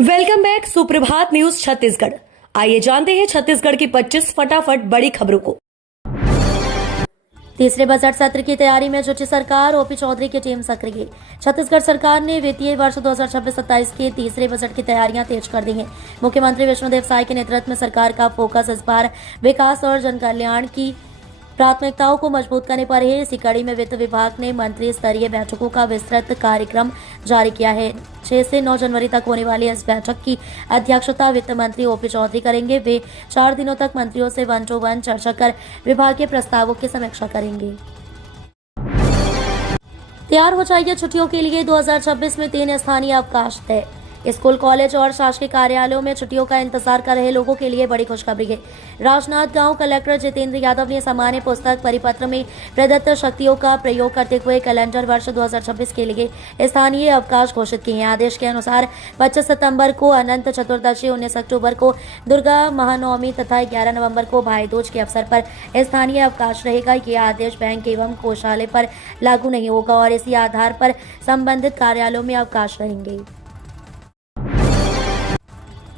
Welcome back सुप्रभात news Chhattisgarh. आइए जानते हैं छत्तीसगढ़ की 25 फटाफट बड़ी खबरों को। तीसरे बजट सत्र की तैयारी में जुटी सरकार, ओपी चौधरी की टीम सक्रिय। छत्तीसगढ़ सरकार ने वित्तीय वर्ष 2026-27 के तीसरे बजट की तैयारियां तेज कर दी हैं। मुख्यमंत्री विष्णुदेव साय के नेतृत्व में सरकार का फोकस इस बार विकास और जनकल्याण की प्राथमिकताओं को मजबूत करने पर है। इसी कड़ी में वित्त विभाग ने मंत्री स्तरीय बैठकों का विस्तृत कार्यक्रम जारी किया है। 6 से 9 जनवरी तक होने वाली इस बैठक की अध्यक्षता वित्त मंत्री ओपी चौधरी करेंगे। वे 4 दिनों तक मंत्रियों से 1-to-1 चर्चा कर विभागीय प्रस्तावों की समीक्षा करेंगे। तैयार हो जाइए छुट्टियों के लिए 2026 में 3 स्थानीय अवकाश तय। स्कूल, कॉलेज और शासकीय कार्यालयों में छुट्टियों का इंतजार कर रहे लोगों के लिए बड़ी खुशखबरी है। राजनांदगांव कलेक्टर जितेंद्र यादव ने सामान्य पुस्तक परिपत्र में प्रदत्त शक्तियों का प्रयोग करते हुए कैलेंडर वर्ष 2026 के लिए स्थानीय अवकाश घोषित किए हैं। आदेश के अनुसार 25 सितंबर को अनंत चतुर्दशी, 19 अक्टूबर को दुर्गा महानवमी तथा 11 नवंबर को भाई दूज के अवसर पर स्थानीय अवकाश रहेगा। ये आदेश बैंक एवं कोषालय पर लागू नहीं होगा और इसी आधार पर संबंधित कार्यालयों में अवकाश रहेंगे।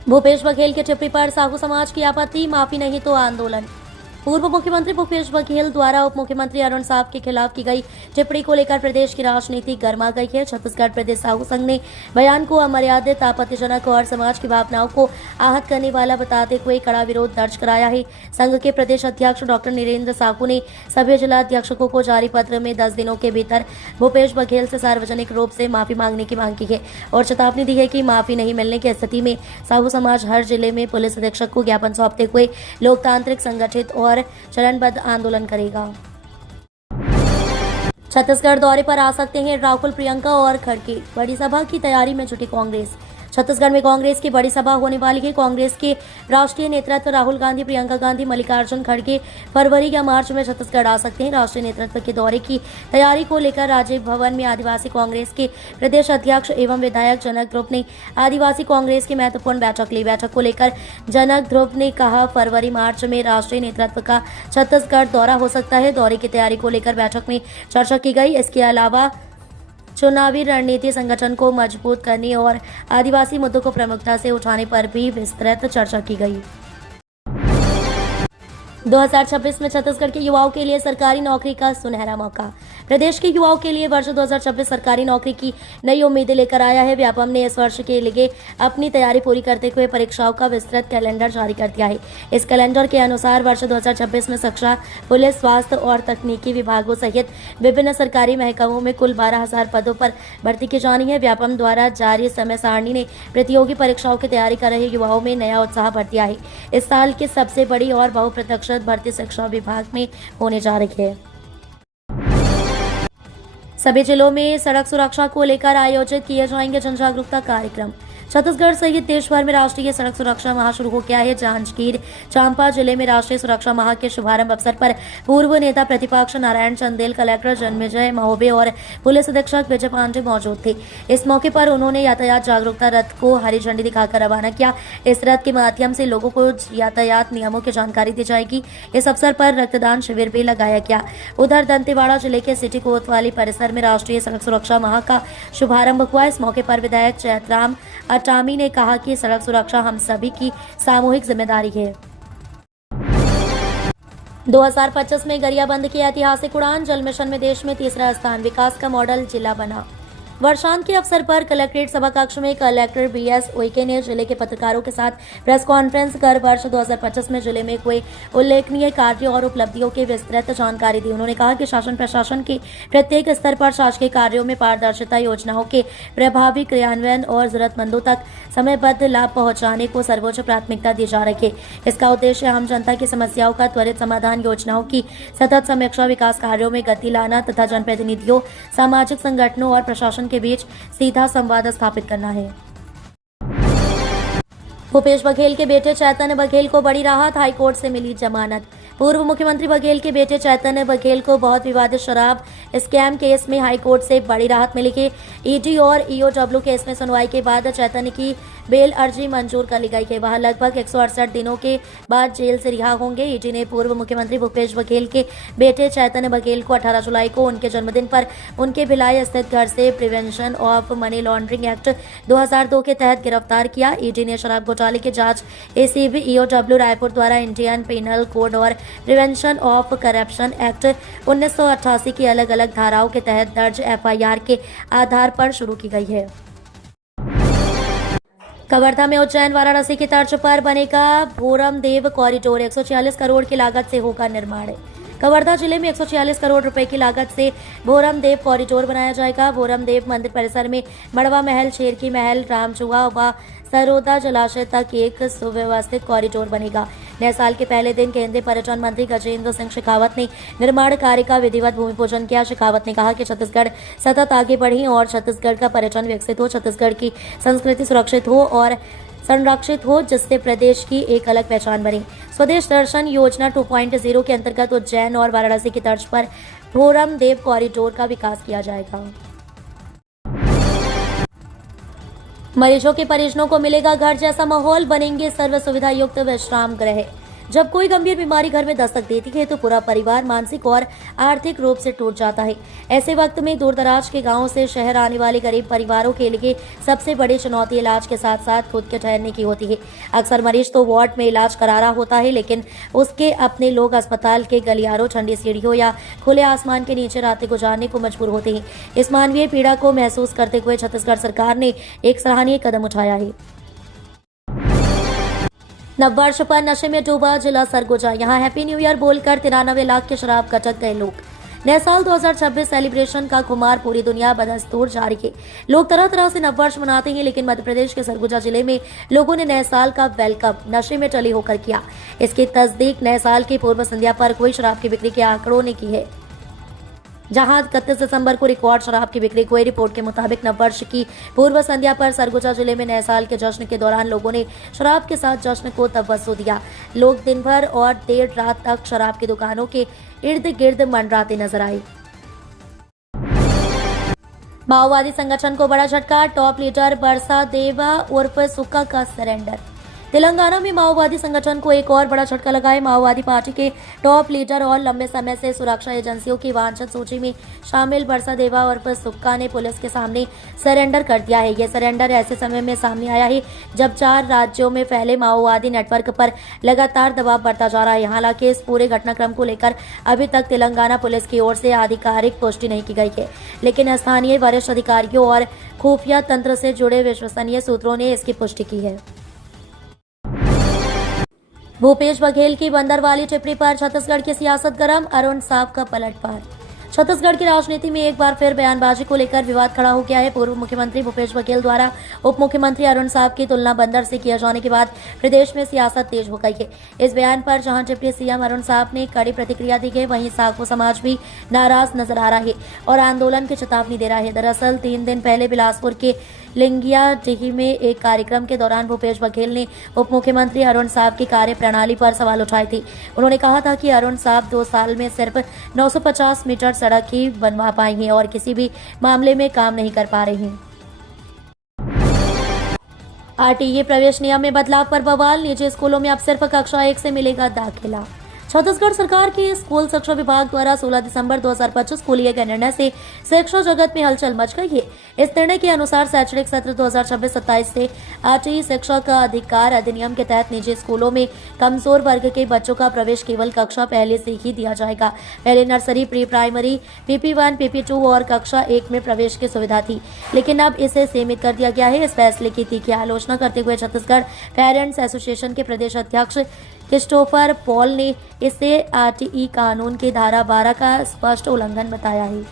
भूपेश बघेल की टिप्पणी पर साहू समाज की आपत्ति, माफी नहीं तो आंदोलन। पूर्व मुख्यमंत्री भूपेश बघेल द्वारा उप मुख्यमंत्री अरुण साव के खिलाफ की गई टिप्पणी को लेकर प्रदेश की राजनीति गर्मा गई है। छत्तीसगढ़ प्रदेश साहू संघ ने बयान को अमर्यादित, आपत्तिजनक और समाज की भावनाओं को आहत करने वाला बताते हुए कड़ा विरोध दर्ज कराया है। संघ के प्रदेश अध्यक्ष डॉक्टर नीरेंद्र साहू ने सभी जिला अध्यक्षों को जारी पत्र में 10 दिनों के भीतर भूपेश बघेल से सार्वजनिक रूप से माफी मांगने की मांग की है और चेतावनी दी है कि माफी नहीं मिलने की स्थिति में साहू समाज हर जिले में पुलिस अधीक्षक को ज्ञापन सौंपते हुए लोकतांत्रिक, संगठित और चरणबद्ध आंदोलन करेगा। छत्तीसगढ़ दौरे पर आ सकते हैं राहुल, प्रियंका और खड़गे। बड़ी सभा की तैयारी में जुटी कांग्रेस। छत्तीसगढ़ में कांग्रेस की बड़ी सभा होने वाली है। कांग्रेस के राष्ट्रीय नेतृत्व राहुल गांधी, प्रियंका गांधी, मल्लिकार्जुन खड़गे फरवरी या मार्च में छत्तीसगढ़ आ सकते हैं। राष्ट्रीय नेतृत्व के दौरे की तैयारी को लेकर राजीव भवन में आदिवासी कांग्रेस के प्रदेश अध्यक्ष एवं विधायक जनक ध्रुव ने आदिवासी कांग्रेस की महत्वपूर्ण बैठक ली। बैठक को लेकर जनक ध्रुव ने कहा, फरवरी मार्च में राष्ट्रीय नेतृत्व का छत्तीसगढ़ दौरा हो सकता है। दौरे की तैयारी को लेकर बैठक में चर्चा की गई। इसके अलावा चुनावी रणनीति, संगठन को मजबूत करने और आदिवासी मुद्दों को प्रमुखता से उठाने पर भी विस्तृत चर्चा की गई। 2026 में छत्तीसगढ़ के युवाओं के लिए सरकारी नौकरी का सुनहरा मौका। प्रदेश के युवाओं के लिए वर्ष 2026 सरकारी नौकरी की नई उम्मीदें लेकर आया है। व्यापम ने इस वर्ष के लिए अपनी तैयारी पूरी करते हुए परीक्षाओं का विस्तृत कैलेंडर जारी कर दिया है। इस कैलेंडर के अनुसार वर्ष 2026 में शिक्षा, पुलिस, स्वास्थ्य और तकनीकी विभागों सहित विभिन्न सरकारी महकमों में कुल 12,000 पदों पर भर्ती की जानी है। व्यापम द्वारा जारी समय सारणी ने प्रतियोगी परीक्षाओं की तैयारी कर रहे युवाओं में नया उत्साह भर दिया है। इस साल की सबसे बड़ी और बहुप्रतीक्षित भर्ती शिक्षा विभाग में होने जा रही है। सभी जिलों में सड़क सुरक्षा को लेकर आयोजित किए जाएंगे जन जागरूकता कार्यक्रम। छत्तीसगढ़ सहित देश भर में राष्ट्रीय सड़क सुरक्षा माह शुरू हो गया है। जांजगीर चांपा जिले में राष्ट्रीय सुरक्षा माह के शुभारंभ अवसर पर पूर्व नेता प्रतिपक्ष नारायण चंदेल, कलेक्टर जन्मेजय महोबे और पुलिस अधीक्षक विजय पांडे मौजूद थे। इस मौके पर उन्होंने यातायात जागरूकता रथ को हरी झंडी दिखाकर रवाना किया। इस रथ के माध्यम से लोगों को यातायात नियमों की जानकारी दी जाएगी। इस अवसर पर रक्तदान शिविर भी लगाया गया। उधर दंतेवाड़ा जिले के सिटी कोतवाली परिसर में राष्ट्रीय सड़क सुरक्षा माह का शुभारंभ हुआ। इस मौके पर विधायक चैतराम टामी ने कहा कि सड़क सुरक्षा हम सभी की सामूहिक जिम्मेदारी है। 2025 में गरियाबंद की ऐतिहासिक उड़ान, जल मिशन में देश में तीसरा स्थान, विकास का मॉडल जिला बना। वर्षांत के अवसर पर कलेक्ट्रेट सभा कक्ष में कलेक्टर BS उइके ने जिले के पत्रकारों के साथ प्रेस कॉन्फ्रेंस कर वर्ष 2025 में जिले में हुए उल्लेखनीय कार्यों और उपलब्धियों की विस्तृत जानकारी दी। उन्होंने कहा कि शासन प्रशासन के प्रत्येक स्तर पर शासकीय कार्यों में पारदर्शिता, योजनाओं के प्रभावी क्रियान्वयन और जरूरतमंदों तक समयबद्ध लाभ पहुंचाने को सर्वोच्च प्राथमिकता दी जा रही है। इसका उद्देश्य आम जनता की समस्याओं का त्वरित समाधान, योजनाओं की सतत समीक्षा, विकास कार्यों में गति लाना तथा जनप्रतिनिधियों, सामाजिक संगठनों और प्रशासन के बीच सीधा संवाद स्थापित करना है। भूपेश बघेल के बेटे चैतन्य बघेल को बड़ी राहत, हाईकोर्ट से मिली जमानत। पूर्व मुख्यमंत्री बघेल के बेटे चैतन्य बघेल को बहुत विवादित शराब स्कैम केस में हाईकोर्ट से बड़ी राहत मिली है। ईडी और ईओडब्ल्यू केस में सुनवाई के बाद चैतन्य की बेल अर्जी मंजूर कर ली गई है। वह लगभग 168 दिनों के बाद जेल से रिहा होंगे। ईडी ने पूर्व मुख्यमंत्री भूपेश बघेल के बेटे चैतन्य बघेल को 18 जुलाई को उनके जन्मदिन पर उनके भिलाई स्थित घर से prevention of money laundering act 2002 के तहत गिरफ्तार किया। ईडी ने शराब घोटाले की जांच एसीबी ईओडब्ल्यू रायपुर द्वारा इंडियन पेनल कोड और प्रिवेंशन ऑफ करप्शन एक्ट 1988 की अलग अलग धाराओं के तहत दर्ज एफआईआर के आधार पर शुरू की गई है। कवर्धा में उज्जैन वाराणसी की तर्ज पर बनेगा भोरम देव कॉरिडोर। 146 करोड़ की लागत से होगा निर्माण। कवर्धा जिले में 146 करोड़ रुपए की लागत से भोरम देव कॉरिडोर बनाया जाएगा। भोरम देव मंदिर परिसर में मड़वा महल, शेर की महल, रामचुआ व सरोदा जलाशय तक एक सुव्यवस्थित कॉरिडोर बनेगा। नए साल के पहले दिन केंद्रीय पर्यटन मंत्री गजेंद्र सिंह शेखावत ने निर्माण कार्य का विधिवत भूमि पूजन किया। शेखावत ने कहा कि छत्तीसगढ़ सतत आगे बढ़ी और छत्तीसगढ़ का पर्यटन विकसित हो, छत्तीसगढ़ की संस्कृति सुरक्षित हो और संरक्षित हो, जिससे प्रदेश की एक अलग पहचान बनी। स्वदेश दर्शन योजना 2.0 के अंतर्गत उज्जैन और वाराणसी की तर्ज पर भोरम देव कॉरिडोर का विकास किया जाएगा। मरीजों के परिजनों को मिलेगा घर जैसा माहौल, बनेंगे सर्व सुविधा युक्त विश्राम गृह। जब कोई गंभीर बीमारी घर में दस्तक देती है तो पूरा परिवार मानसिक और आर्थिक रूप से टूट जाता है। ऐसे वक्त में दूरदराज के गांवों से शहर आने वाले गरीब परिवारों के लिए सबसे बड़ी चुनौती इलाज के साथ साथ खुद के ठहरने की होती है। अक्सर मरीज तो वार्ड में इलाज करा रहा होता है, लेकिन उसके अपने लोग अस्पताल के गलियारों, ठंडी सीढ़ियों या खुले आसमान के नीचे रातें गुजारने को मजबूर होते हैं। इस मानवीय पीड़ा को महसूस करते हुए छत्तीसगढ़ सरकार ने एक सराहनीय कदम उठाया है। नववर्ष पर नशे में डूबा जिला सरगुजा। यहां हैप्पी न्यू ईयर बोलकर 93 लाख की शराब गटक गए लोग। नए साल 2026 सेलिब्रेशन का खुमार पूरी दुनिया बदस्तूर जारी है। लोग तरह तरह से नववर्ष मनाते हैं, लेकिन मध्य प्रदेश के सरगुजा जिले में लोगों ने नए साल का वेलकम नशे में टली होकर किया। इसकी तस्दीक नए साल की पूर्व संध्या पर कोई शराब की बिक्री के आंकड़ों ने की है, जहां 31 दिसंबर को रिकॉर्ड शराब की बिक्री हुई। रिपोर्ट के मुताबिक नववर्ष की पूर्व संध्या पर सरगुजा जिले में नए साल के जश्न के दौरान लोगों ने शराब के साथ जश्न को तवज्जो दिया। लोग दिन भर और देर रात तक शराब की दुकानों के इर्द गिर्द मंडराते नजर आए। माओवादी संगठन को बड़ा झटका, टॉप लीडर बरसा देवा उर्फ सुक्का का सरेंडर। तेलंगाना में माओवादी संगठन को एक और बड़ा झटका लगा है। माओवादी पार्टी के टॉप लीडर और लंबे समय से सुरक्षा एजेंसियों की वांछित सूची में शामिल बरसा देवा उर्फ सुक्का ने पुलिस के सामने सरेंडर कर दिया है। यह सरेंडर ऐसे समय में सामने आया है जब 4 राज्यों में फैले माओवादी नेटवर्क पर लगातार दबाव बढ़ता जा रहा है। हालांकि इस पूरे घटनाक्रम को लेकर अभी तक तेलंगाना पुलिस की ओर से आधिकारिक पुष्टि नहीं की गई है, लेकिन स्थानीय वरिष्ठ अधिकारियों और खुफिया तंत्र से जुड़े विश्वसनीय सूत्रों ने इसकी पुष्टि की है। भूपेश बघेल की बंदरवाली टिप्पणी पर छत्तीसगढ़ की सियासत गर्म, अरुण साव का पलटवार। छत्तीसगढ़ की राजनीति में एक बार फिर बयानबाजी को लेकर विवाद खड़ा हो गया है। पूर्व मुख्यमंत्री भूपेश बघेल द्वारा उप मुख्यमंत्री अरुण साव की तुलना बंदर से किए जाने के बाद प्रदेश में सियासत तेज हो गई है। इस बयान पर जहां डिप्टी सीएम अरुण साव ने कड़ी प्रतिक्रिया दी है, वहीं सावको समाज भी नाराज नजर आ रहा है और आंदोलन की चेतावनी दे रहा है। दरअसल 3 दिन पहले बिलासपुर के लिंगिया टिही में एक कार्यक्रम के दौरान भूपेश बघेल ने उप मुख्यमंत्री अरुण साव की कार्य प्रणाली पर सवाल उठाए थे। उन्होंने कहा था कि अरुण साव 2 साल में सिर्फ 950 मीटर सड़क ही बनवा पाई हैं और किसी भी मामले में काम नहीं कर पा रहे हैं। आरटीई प्रवेश नियम में बदलाव पर बवाल, निजी स्कूलों में अब सिर्फ कक्षा 1 से मिलेगा दाखिला। छत्तीसगढ़ सरकार के स्कूल शिक्षा विभाग द्वारा 16 दिसंबर 2025 को लिए गए निर्णय से शिक्षा जगत में हलचल मच गई है। इस निर्णय के अनुसार शैक्षणिक सत्र 2026-27 से आरटीई शिक्षा का अधिकार अधिनियम के तहत निजी स्कूलों में कमजोर वर्ग के बच्चों का प्रवेश केवल कक्षा पहले से ही दिया जाएगा। पहले nursery, pre primary, PP1, PP2 और कक्षा 1 में प्रवेश की सुविधा थी, लेकिन अब इसे सीमित कर दिया गया है। इस फैसले की तीखी आलोचना करते हुए छत्तीसगढ़ पेरेंट्स एसोसिएशन के प्रदेश अध्यक्ष क्रिस्टोफर पॉल ने इसे आरटीई कानून की धारा 12 का स्पष्ट उल्लंघन बताया है।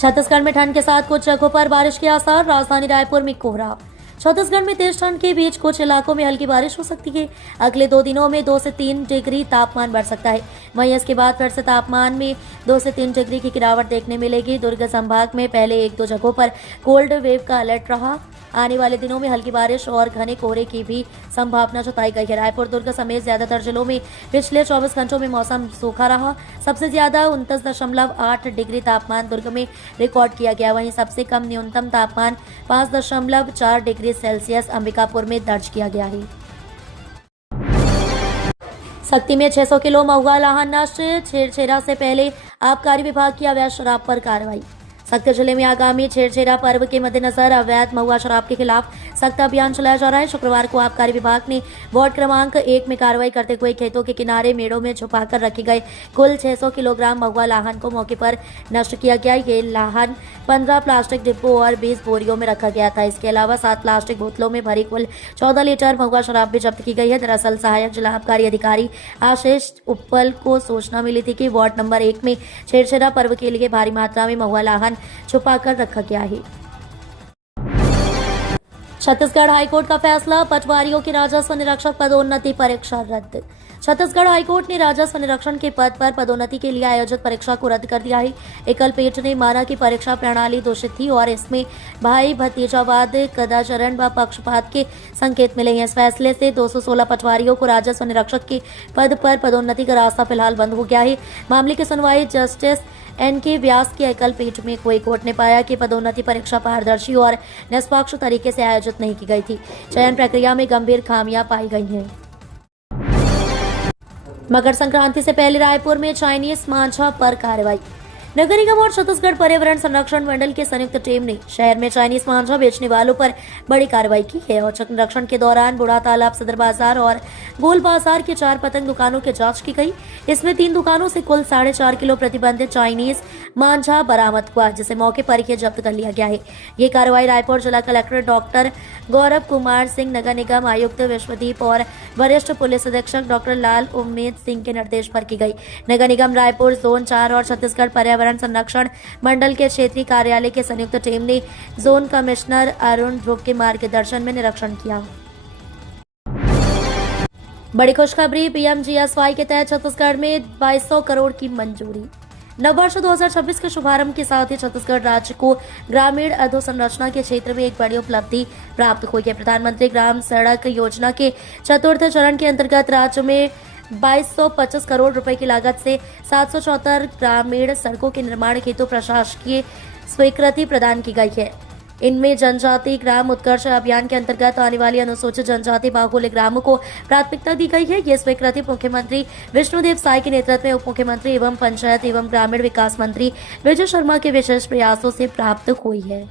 छत्तीसगढ़ में ठंड के साथ कुछ जगहों पर बारिश के आसार, राजधानी रायपुर में कोहरा। छत्तीसगढ़ में तेज ठंड के बीच कुछ इलाकों में हल्की बारिश हो सकती है। अगले 2 दिनों में 2 से 3 डिग्री तापमान बढ़ सकता है। वहीं इसके बाद फिर से तापमान में 2 से 3 डिग्री की गिरावट देखने मिलेगी। दुर्ग संभाग में पहले 1-2 जगहों पर कोल्ड वेव का अलर्ट रहा। आने वाले दिनों में हल्की बारिश और घने कोहरे की भी संभावना जताई गई है। रायपुर, दुर्ग समेत ज्यादातर जिलों में पिछले 24 घंटों में मौसम सूखा रहा। सबसे ज्यादा 29.8 डिग्री तापमान दुर्ग में रिकॉर्ड किया गया। वहीं सबसे कम न्यूनतम तापमान 5.4 डिग्री सेल्सियस अंबिकापुर में दर्ज किया गया है। सख्ती में 600 किलो महुआ लाहन नष्ट। छेरछेरा से पहले आबकारी विभाग की अवैध शराब पर कार्रवाई। सख्त जिले में आगामी छेरछेरा पर्व के मद्देनजर अवैध महुआ शराब के खिलाफ सख्त अभियान चलाया जा रहा है। शुक्रवार को आबकारी विभाग ने वार्ड क्रमांक 1 में कार्रवाई करते हुए खेतों के किनारे मेड़ों में छुपाकर रखे गए कुल 600 किलोग्राम महुआ लाहन को मौके पर नष्ट किया गया। ये लाहन 15 प्लास्टिक डिब्बों और 20 बोरियों में रखा गया था। इसके अलावा 7 प्लास्टिक बोतलों में भरी कुल 14 लीटर महुआ शराब भी जब्त की गई है। दरअसल सहायक जिला आबकारी अधिकारी आशीष उप्पल को सूचना मिली थी कि वार्ड नंबर 1 में छेरछेरा पर्व के लिए भारी मात्रा में महुआ लाहन छुपाकर रखा गया है। छत्तीसगढ़ हाईकोर्ट का फैसला, पटवारियों की राजस्व निरीक्षक पदोन्नति परीक्षा रद्द। छत्तीसगढ़ हाईकोर्ट ने राजस्व निरीक्षण के पद पर पदोन्नति के लिए आयोजित परीक्षा को रद्द कर दिया है। एकल पीठ ने माना कि परीक्षा प्रणाली दूषित थी और इसमें भाई भतीजावाद, कदाचरण व पक्षपात के संकेत मिले हैं। इस फैसले से 216 पटवारियों को राजस्व निरीक्षक के पद पर पदोन्नति का रास्ता फिलहाल बंद हो गया है। मामले की सुनवाई जस्टिस एन.के. व्यास की एकल पीठ में हुई। कोर्ट ने पाया कि पदोन्नति परीक्षा पारदर्शी और निष्पक्ष तरीके से आयोजित नहीं की गई थी। चयन प्रक्रिया में गंभीर खामियां पाई गई हैं। मकर संक्रांति से पहले रायपुर में चाइनीज मांझा पर कार्रवाई। नगर निगम और छत्तीसगढ़ पर्यावरण संरक्षण मंडल की संयुक्त टीम ने शहर में चाइनीज मांझा बेचने वालों पर बड़ी कार्रवाई की है। औचक निरीक्षण के दौरान बूढ़ा तालाब, सदर बाजार और गोल बाजार के 4 पतंग दुकानों की जांच की गई। इसमें 3 दुकानों से कुल 4.5 किलो प्रतिबंधित चाइनीज मांझा बरामद हुआ, जिसे मौके पर ही जब्त कर लिया गया है। ये कार्रवाई रायपुर जिला कलेक्टर डॉक्टर गौरव कुमार सिंह, नगर निगम आयुक्त विश्वदीप और वरिष्ठ पुलिस अधीक्षक डॉक्टर लाल उम्मेद सिंह के निर्देश पर की गई। नगर निगम रायपुर जोन 4 और छत्तीसगढ़ पर्यावरण संरक्षण मंडल के क्षेत्रीय कार्यालय के संयुक्त टीम ने जोन कमिश्नर अरुण ध्रुव के मार्गदर्शन में निरीक्षण किया। बड़ी खुशखबरी, पीएमजीएसवाई के तहत छत्तीसगढ़ में 2200 करोड़ की मंजूरी। नववर्ष 2026 के शुभारंभ के साथ ही छत्तीसगढ़ राज्य को ग्रामीण अधोसंरचना के क्षेत्र में एक बड़ी उपलब्धि प्राप्त हुई है। प्रधानमंत्री ग्राम सड़क योजना के चतुर्थ चरण के अंतर्गत राज्य में 2225 करोड़ रुपए की लागत से 774 ग्रामीण सड़कों के निर्माण हेतु प्रशासकीय स्वीकृति प्रदान की गई है। इनमें जनजाति ग्राम उत्कर्ष अभियान के अंतर्गत आने वाली अनुसूचित जनजाति बाहुल्य ग्रामों को प्राथमिकता दी गई है। ये स्वीकृति मुख्यमंत्री विष्णुदेव साय के नेतृत्व में उप मुख्यमंत्री एवं पंचायत एवं ग्रामीण विकास मंत्री विजय शर्मा के विशेष प्रयासों से प्राप्त हुई है।